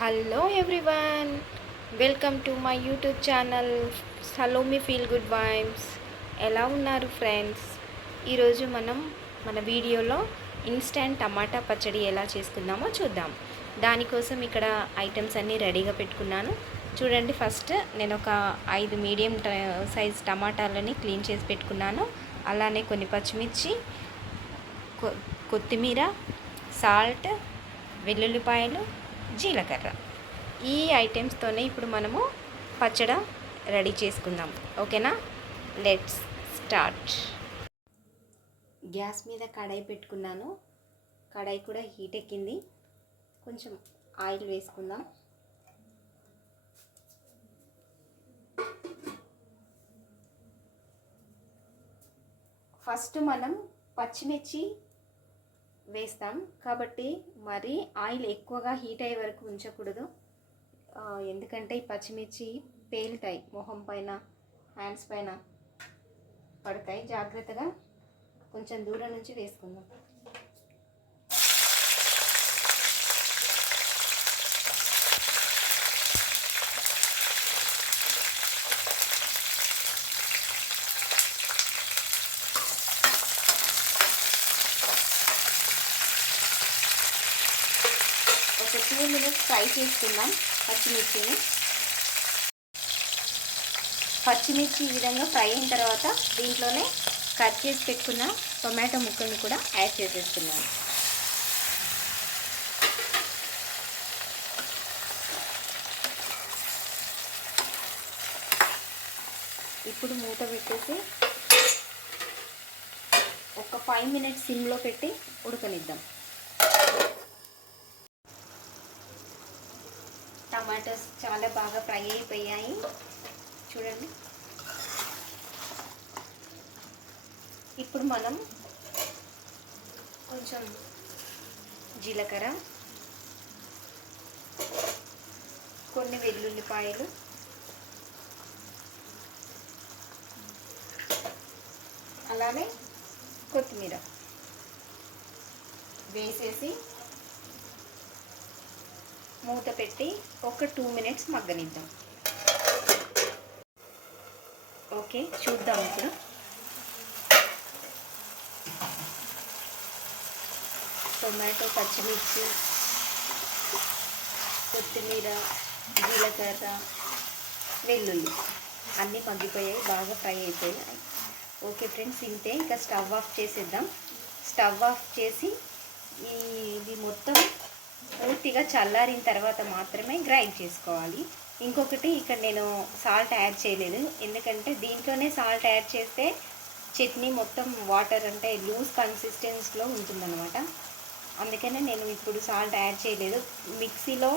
Hello everyone, welcome to my YouTube channel Salomi feel good vibes. ఎలా ఉన్నారు friends? ఈరోజు మనం మన వీడియోలో ఇన్స్టెంట్ టమాటా పచ్చడి ఎలా చేసుకుందామో చూద్దాం. దానికోసం ఇక్కడ ఐటమ్స్ అన్నీ రెడీగా పెట్టుకున్నాను. చూడండి, ఫస్ట్ నేను ఒక 5 మీడియం సైజ్ టమాటాలని క్లీన్ చేసి పెట్టుకున్నాను. అలానే కొన్ని పచ్చిమిర్చి, కొత్తిమీర, సాల్ట్, వెల్లుల్లిపాయలు, జీలకర్ర. ఈ ఐటమ్స్తోనే ఇప్పుడు మనము పచ్చడి రెడీ చేసుకుందాం. ఓకేనా? Let's start. గ్యాస్ మీద కడాయి పెట్టుకున్నాను. కడాయి కూడా హీట్ ఎక్కింది. కొంచెం ఆయిల్ వేసుకుందాం. ఫస్ట్ మనం పచ్చిమిర్చి వేస్తాం కాబట్టి మరీ ఆయిల్ ఎక్కువగా హీట్ అయ్యే వరకు ఉంచకూడదు. ఎందుకంటే ఈ పచ్చిమిర్చి పేలుతాయి, మొహం పైన, హ్యాండ్స్ పైన పడతాయి. జాగ్రత్తగా కొంచెం దూరం నుంచి వేసుకుందాం. ఒక 2 minutes ఫ్రై చేసుకుందాం పచ్చిమిర్చిని. పచ్చిమిర్చి ఈ విధంగా ఫ్రై అయిన తర్వాత దీంట్లోనే కట్ చేసి పెట్టుకున్న టొమాటో ముక్కల్ని కూడా యాడ్ చేసేస్తున్నాను. ఇప్పుడు మూత పెట్టేసి ఒక 5 minutes సిమ్లో పెట్టి ఉడకనిద్దాం. టమాటోస్ చాలా బాగా ఫ్రై అయిపోయాయి చూడండి. ఇప్పుడు మనం కొంచెం జీలకర్ర, కొన్ని వెల్లుల్లిపాయలు, అలానే కొత్తిమీర వేసేసి మూత పెట్టి ఒక 2 minutes మగ్గనిద్దాం. ఓకే, చూద్దాం. ఇప్పుడు టొమాటో, పచ్చిమిర్చి, కొత్తిమీర, జీలకర్ర, వెల్లుల్లి అన్నీ మగ్గిపోయాయి, బాగా ఫ్రై అయిపోయాయి. ఓకే ఫ్రెండ్స్, ఇంతే. ఇంకా స్టవ్ ఆఫ్ చేసేద్దాం. స్టవ్ ఆఫ్ చేసి ఇది మొత్తం పూర్తిగా చల్లారిన తర్వాత మాత్రమే గ్రైండ్ చేసుకోవాలి. ఇంకొకటి, ఇక్కడ నేను సాల్ట్ యాడ్ చేయలేదు, ఎందుకంటే దీంట్లోనే సాల్ట్ యాడ్ చేస్తే చట్నీ మొత్తం వాటర్ అంటే లూజ్ కన్సిస్టెన్సీలో ఉంటుందన్నమాట. అందుకనే నేను ఇప్పుడు సాల్ట్ యాడ్ చేయలేదు. మిక్సీలో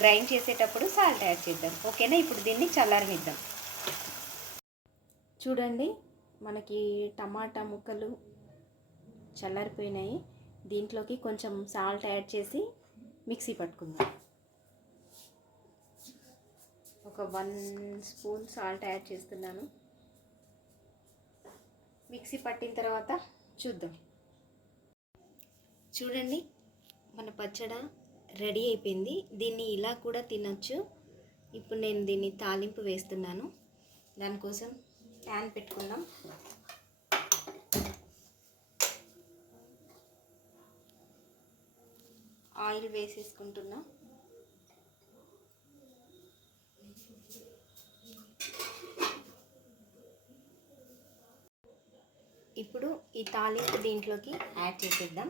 గ్రైండ్ చేసేటప్పుడు సాల్ట్ యాడ్ చేద్దాం. ఓకేనా? ఇప్పుడు దీన్ని చల్లారనిద్దాం. చూడండి, మనకి టమాటా ముక్కలు చల్లారిపోయినాయి. దీంట్లోకి కొంచెం సాల్ట్ యాడ్ చేసి మిక్సీ పట్టుకుందాం. ఒక 1 స్పూన్ సాల్ట్ యాడ్ చేస్తున్నాను. మిక్సీ పట్టిన తర్వాత చూద్దాం. చూడండి, మన పచ్చడి రెడీ అయిపోయింది. దీన్ని ఇలా కూడా తినొచ్చు. ఇప్పుడు నేను దీన్ని తాలింపు వేస్తున్నాను. దానికోసం ప్యాన్ పెట్టుకుందాం. ఆయిల్ వేసేసుకుంటున్నా. ఇప్పుడు ఈ తాలింపు దీంట్లోకి యాడ్ చేసేద్దాం.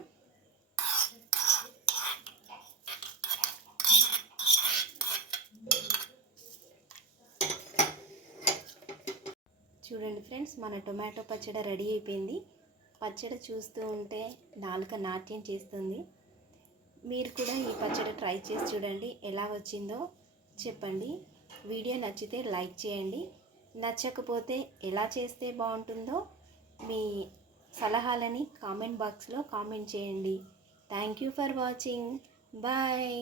చూడండి ఫ్రెండ్స్, మన టొమాటో పచ్చడి రెడీ అయిపోయింది. పచ్చడి చూస్తూ ఉంటే నాలుక నాట్యం చేస్తుంది. మీరు కూడా ఈ పచ్చడి ట్రై చేసి చూడండి, ఎలా వచ్చిందో చెప్పండి. వీడియో నచ్చితే లైక్ చేయండి. నచ్చకపోతే ఎలా చేస్తే బాగుంటుందో మీ సలహాలని కామెంట్ బాక్స్లో కామెంట్ చేయండి. Thank you for watching. Bye.